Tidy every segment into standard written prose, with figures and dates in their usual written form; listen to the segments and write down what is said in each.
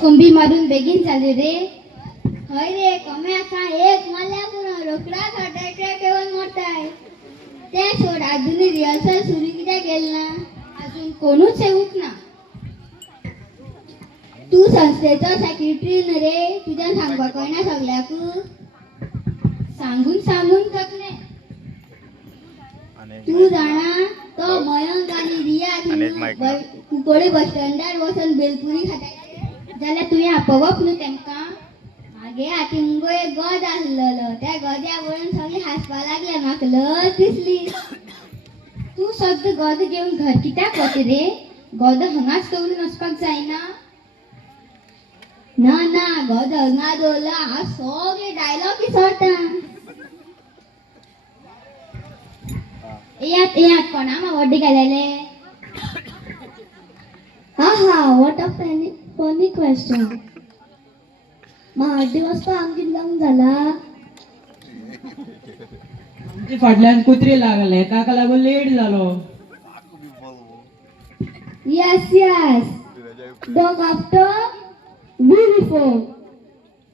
कुंभी मारून बेगीन झाले रे. हय रे कम्याचा एक मल्ल्या पुरो रोकडा फाटायच्या केवळ मोठाय. त्या सोड अजूनही रिहर्सल सुरू कित्याक केल ना. अजून कोणूच येऊक ना. तू संस्थेचो सेक्रेटरी न रे. तुझ्या सांगपाक कळना सगळ्याक. सांगून सांगून थकले. तू जाणा तो मयंक आणि रिया कुंकोळे बस स्टँडार वचून बेलपुरी खाताय जाल्यार तुवें आपोवप न्हू तेमकां. मागे हातींगो एक गज आसलेलो. त्या गद्या वळून सगळीं हांसपा लागले. म्हाका लज दिसली. तू सद्दां गद घेवन घर कित्याक वता रे. गद हांगाच दवरून वचपाक जायना. ना ना गद हांगा दवरला हांव सगळे डायलॉग विसरता. यात कोणा बर्थडे केलेले. What a funny question. Birthday वचपाक आमकां कितल्यांक जाला. आमचे फाटल्यान कुत्रे लागले ताका लागून लेट जालो. Yes. Dog after we before.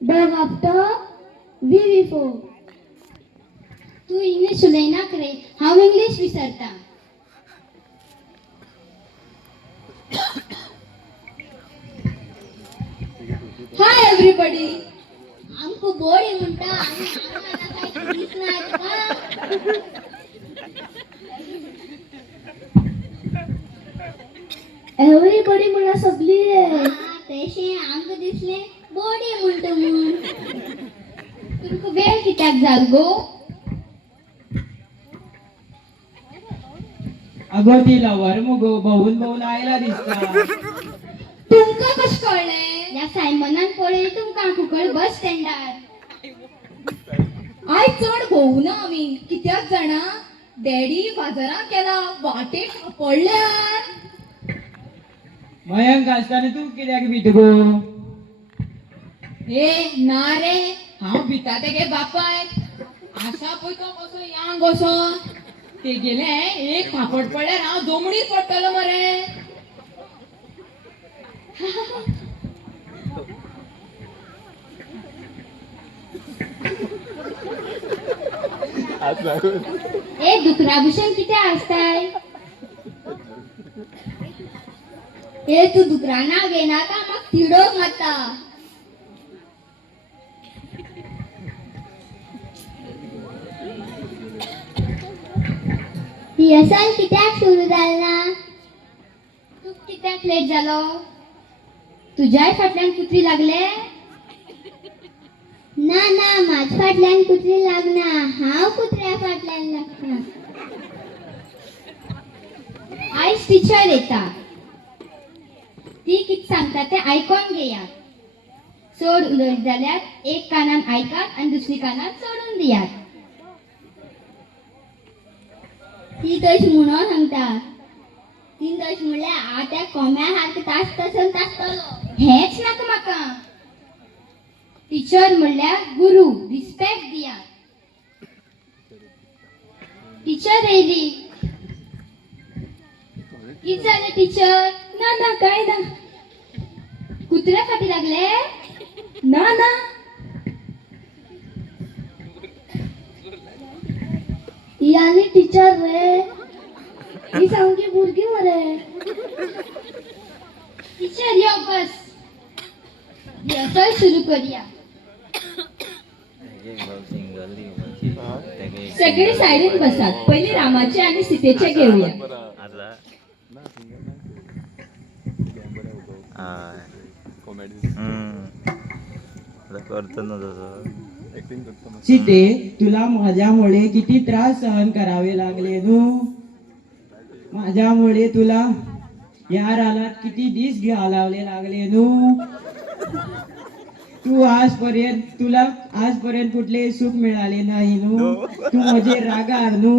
Dog after we before. तू इंग्लिश उलयनाक रे. हांव इंग्लिश विसरता. Hi everybody. आमकां बोडी म्हणटा. Everybody म्हणा सगळी रे. तशें आमकां दिसलें बोडी म्हणटा म्हूण. तुमकां वेळ कित्याक जाल गो. अगो ती लवर मुगो भोवून आयला दिसता. तुमकां कशें कळ्ळें. ह्या सायमनान पळयलें तुमकां कुंकळ बस स्टँडार. आयज चड भोवना आमी. कित्याक जाणा डॅडी बाजाराक गेला. वाटेक पडल्यार. मयंक आसतना तू कित्याक भित गो. ना रे हांव भिता तेगे बापायक. आशा पळय तो कसो यांग असो. ते गेले एक फापट पडल्यार हांव जमनीर पडटलो मरे. ए दुकराभूषण कित्याक आसताय. ए तू दुकरा नांव घेनाका म्हाका तिडोक मारता. रिहर्सल कित्याक सुरू जालना. तू कित्याक लेट जालो. तुज्याय फाटल्यान कुत्री लागले. ना म्हाज्या फाटल्यान कुत्री लागना. हांव कुत्र्या फाटल्यान लागता. आयज टिचर येता. ती कितें सांगता तें आयकोन घेयात. चड उलयत जाल्यार एक कानान आयकात आनी दुसरी कानान सोडून दियात. ती तशी म्हणून सांगता. ती तशी म्हणल्यार हांव त्या कोंब्या सारको तासतलो. हेच नाका म्हाका. टिचर म्हणल्यार गुरू. रिस्पेक्ट दियात. टीचर येयली. कितें जालें टीचर. ना काय ना. कुत्र्या फाटी लागले. ना ही आनी टीचर रे. ही सामकी भुरगी मरे. टीचर यो बस. रिहर्सल सुरू करूया. सगळे सायडीन बसात. पहिले रामाचे आणि सीतेचे घेऊया. सीते तुला माझ्यामुळे किती त्रास सहन करावे लागले नू. माझ्यामुळे तुला या रानात किती दिस घालावले लागले नू. तुला आजपर्यंत कुठले सुख मिळाले नाही नू. तू माझे रागार नू.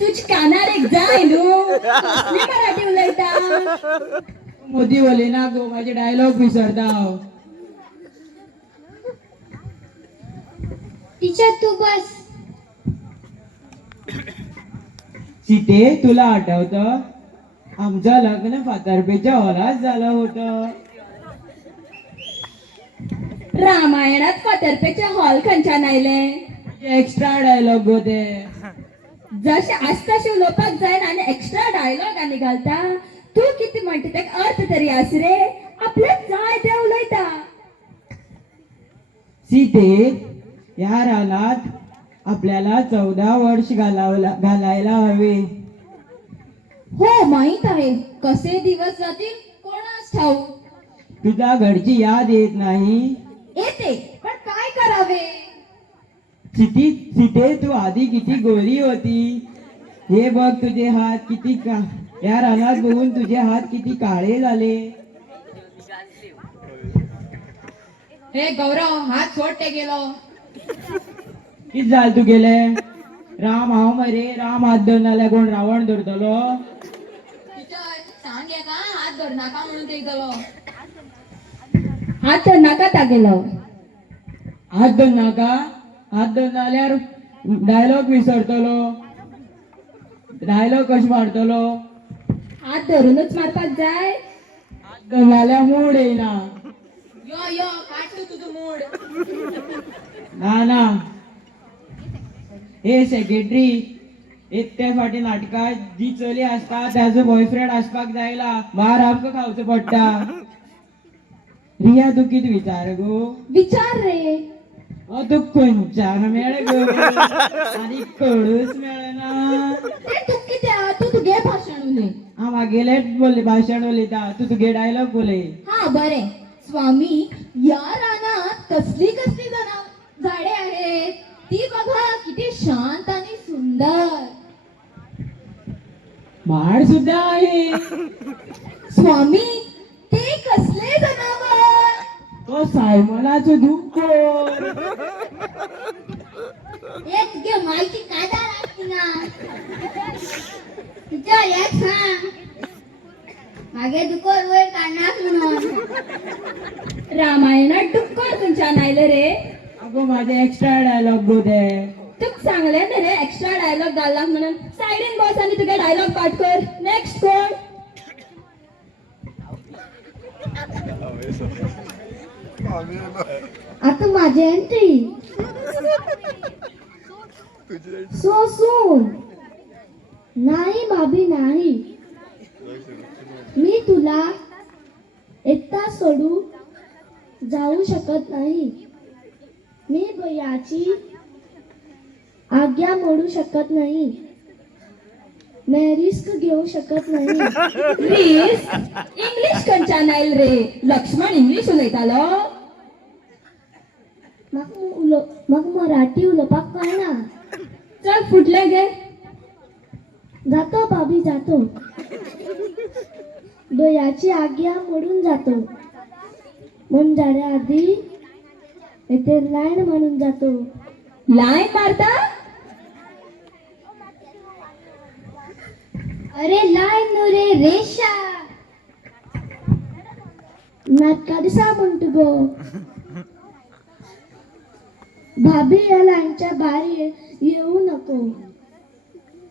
तुझ कानार एक जाय नू. कसली मराठी उलयता. मोदी बोले ना गो माझे डायलॉग विसरता. टीचर तू बस. सीते तुला आठवतं आमचं लग्न फातर्पेच्या हॉलात झालं होतं. रामायणात फातर्पेचे हॉल खंयच्यान आयले? एक्स्ट्रा डायलॉग होते. जसे आस्ताशे उलोवपाक जाय आणि एक्स्ट्रा डायलॉग आनी घालता. तू किती म्हणटा तेका अर्थ तरी आस रे. आपल्याक जाय ते उलयता. सीते, या रानात आपल्याला 14 वर्ष घालायला हवे. हो माहित आहे. कसे दिवस जातील कोणास ठाऊक. तुझ्या घरची याद येत नाही? येते, पण काय करावे? सीते, तू आधी किती गोरी होती. हे बघ तुझे हात किती या रानात बघून तुझे हात किती काळे झाले. हे गौरव, हात सोड ते गेलो. किती झाल तू गेले? राम हाव मरे, राम हात धरून आल्या कोण रावण धरतलो. सांग का हात धर नाका म्हणून ते गेलो. हात धर नाका ता गेलो. हात धरून नाका. हात धरून आल्यार डायलॉग विसरतलो. डायलॉग कशे मारतलो? हात धरूनच मारपाक जाय. हात धरून आल्यार मूड येईना. यो यो काढ तुझं मूड. ना हे सेक्रेटरी, एकट्या फाटी नाटकात जी चली असता त्याचो बॉयफ्रेंड असपाक जायला मार आमका खावचो पडटा. रिया तू किती विचार गो? विचार रे. तू खंयच्यान मेळ गो? आणि कडूच मेळना. ते तू कित्या तू तुगे भाषण उलय. मागेले बोलले भाषण उलयता. तू तुगे डायलॉग बोलय. हा बरे. स्वामी, या रानात कसली कसली झाडे आहेत. ती बघा किती शांत आणि सुंदर. माड सुद्धा आहे. स्वामी, ते कसले जनावर? तो सायमनाचो धुक्कोर. एक तुझ्या माईची कादार असती ना. तिच्या एक सांग मागे दुकोर वर काढणार म्हणून. रामायणात डुक्कर तुमच्या नायले रे. अगो माझे एक्स्ट्रा डायलॉग बोलते. तुक सांगले ना रे एक्स्ट्रा डायलॉग घालला म्हणून. सायडीन बॉस आणि तुगे डायलॉग पाठ कर. नेक्स्ट कोण? आता माझी एंट्री. सो सून. नाही भाभी नाही. मी तुला एकटा सोडू जाऊ शकत नाही. मी भैयाची आज्ञा मोडू शकत नाही. मैं रिस्क घेऊ शकत नाही. रिस्क? इंग्लिश खंयच्या नायल रे. लक्ष्मण इंग्लिश उलयतालो. मग मराठी उलोवपाक कळना. चल फुटले गे. जातो भाभी जातो. भैयाची आज्ञा मोडून जातो. म्हणून जाण्या आधी इथे लाईन म्हणून जातो. लाईन मारता? अरे लाईन नो रे, रेषा. नाटका दिसा म्हणतो गो. भाभी या लाईनच्या बाहेर येऊ नको.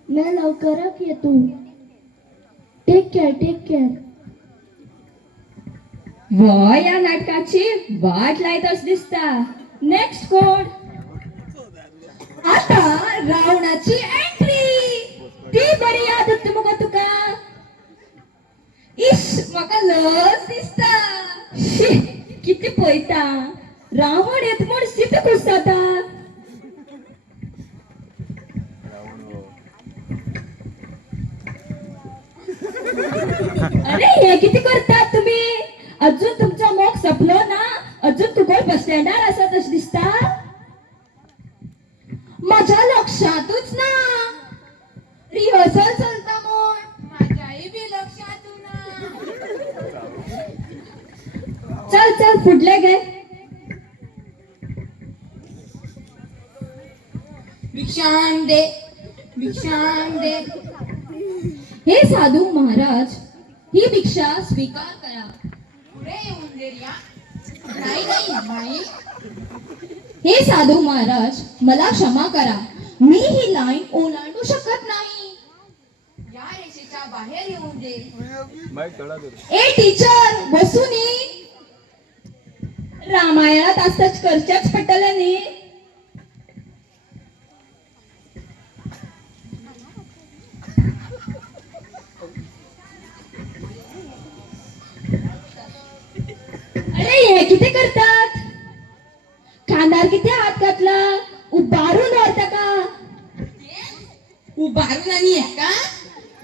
मैं लवकरच येतो. Take care take care. या नाटकाची वाट लायतच दिसता. नेक्स्ट कोण? आता रावणाची एंट्री. ती बरी याद होती मग तुका. इश म्हाका लज दिसता. शी, किती पळयता. रावण येत म्हूण सीता खुश जाता. अरे हे किती करतात तुम्ही? अजून तुमचा मोग सपलो ना. अजून तुकोर बस स्टँडार आसा तश दिसता. माझ्या लक्षातच ना. रिहर्सल चलता म्हूण माझ्याही बी लक्षात ना. चल चल फुटले गे. भिक्षाम दे भिक्षाम दे. हे साधू महाराज, ही भिक्षा स्वीकार करा. पुढे येऊन दे रिया. नाही नाही नाही. हे साधू महाराज, मला क्षमा करा. मी ही लाईन ओलांडू शकत नाही. या रेषेच्या तिला बाहेर येऊन दे. ए टीचर बसूनी रामायणात असताच करच्याच पटल्यानी अरे हे किती करतात खांदार किती हात घातला उभारून वरता का उभारून आणि एका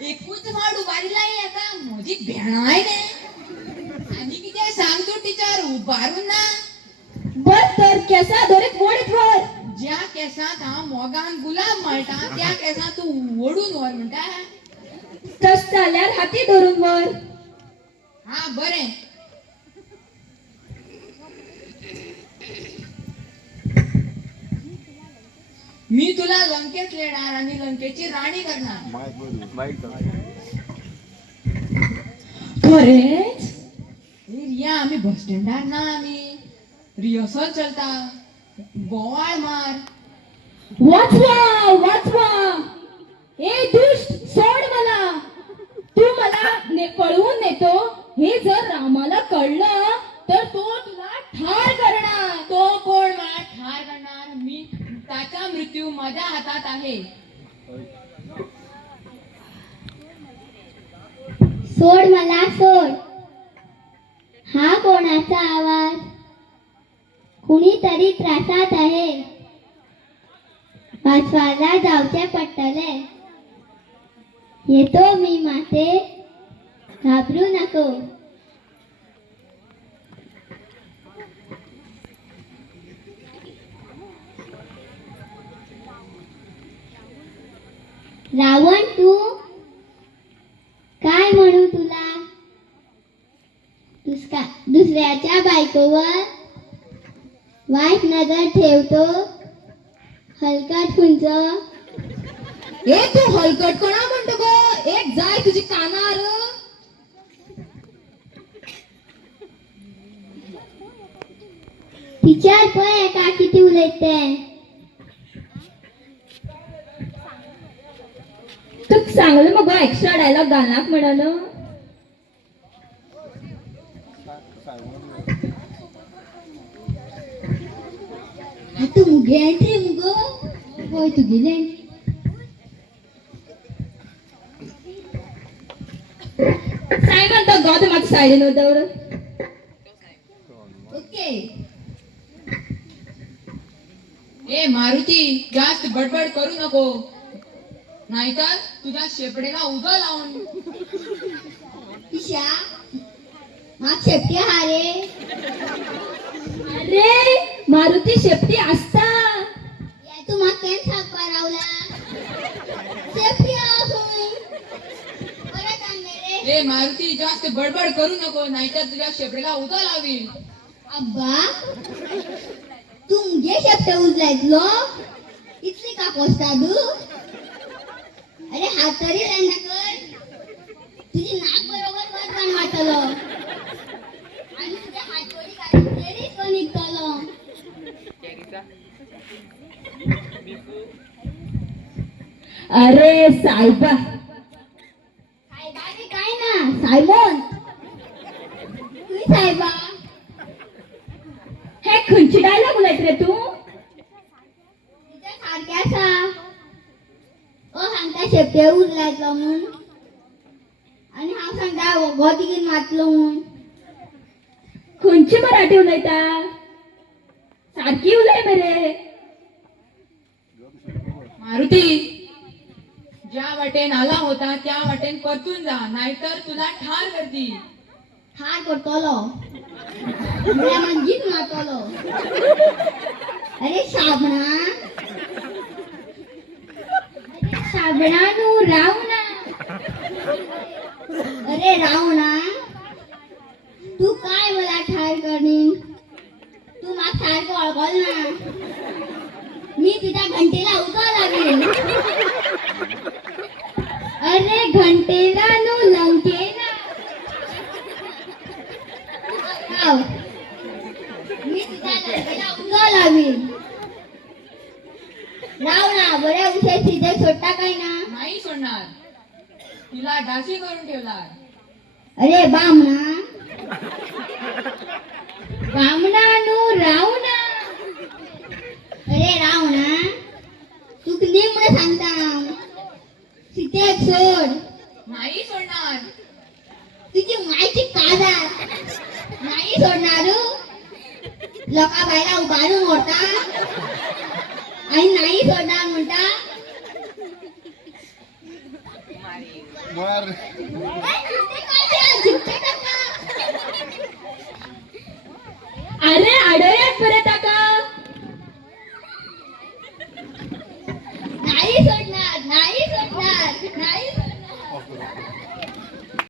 एकूच वाट उभारीला एका माझी भेण आहे ने आणि किती सांगतो टीचर उभारून ना बर तर केसा दोरीत वडीत वर ज्या केसात हा मोगान गुलाब मळटा त्या केसात तू ओढून वर म्हणता. तस चाल्यार हाती धरून वर हा बरे. मी तुला लंकेत नेणार आणि लंकेची राणी करणार. खरेच रिया आम्ही बस स्टँडार ना आम्ही रिहर्सल चलता बोवाळ मार. वाचवा वाचवा ए दुष्ट सोड मला तू मला पळवून नेतो हे जर रामाला कळलं तर तो तुला ठार करणार. तो कोण मला ठार करणार. मी त्याचा मृत्यू माझ्या हातात आहे. सोड मला सोड. हा कोणाचा आवाज. कुणीतरी त्रासात आहे. वाचवायला जावचे पडतले. येतो मी माते घाबरू नको. रावण तू काय म्हणू तुला. दुसऱ्याच्या बायकोवर वाईट नजर ठेवतो. हलकट हुंच. ए तू हलकट कोणा म्हणतो गो एक जाय तुझी कानार. टीचर पळय का किती उलयते. तू चांगलं मग एक्स्ट्रा डायलॉग घालनाक म्हणालो. तू मुगे एंट्री मुगो. होय तू गेले. सायमन तो गो माझ्या सायडीन होता. ओके. ए मारुती जास्त बडबड करू नको नाहीतर तुझ्या शेपडेला उदळ लावून. ईशा माग शेपटी हा रे. अरे मारुती शेपटी असता. या तू माग केन सापा रावला. शेपटी हा होय. परत आणले रे. ए मारुती जास्त बडबड करू नको नाहीतर तुझ्या शेपडेला उदळ लावील. अब्बा तू मुगे शेपटे उजलायतलो. इतली का कोस्ता तू. अरे हात तरी त्यांना कर. तुझी नाक बरोबर वरदान वाटलो आणि तुझ्या हातोडी काढून तेरीच तो निघतलो. अरे सायबा साहेबाने काय ना सायमन. तुम्ही साहेबा हे खंयची डायलॉग उलयत रे तू. तिच्या सारख्या असा. सांगता शेपटे उरलायतलो म्हणून आणि हांव सांगता हो तिकीन मातलो म्हणून. खंयची मराठी उलयता सारखी उलय मरे. मारुती ज्या वाटेन आला होता त्या वाटेन परतून जा नाहीतर तुला ठार करती. ठार करतलो. मला मंजीत मारतलो. अरे साबणा. साबणानू रावणा. अरे रावणा तू काय मला ठार करीन. तू माग सारखं अळगल ना. मी तुझ्या घंटेला उगा लागेल. अरे घंटेला नो लंकेला. मी तुझ्या लंकेला उगा लावीन. रावणा बऱ्या उशे सीधे सोडता काय ना. नाही सोडणार. तिला डाशी करून ठेवलाय. अरे बामणा बामणानू रावणा. अरे रावणा तू किती म्हणून सांगता सीतेक सोड. नाही सोडणार. तुझी मायची काजा नाही सोडणार. लोका बायला उभारून ओढता आणि नाही सोडणार म्हणता. अरे आढळ्यात परत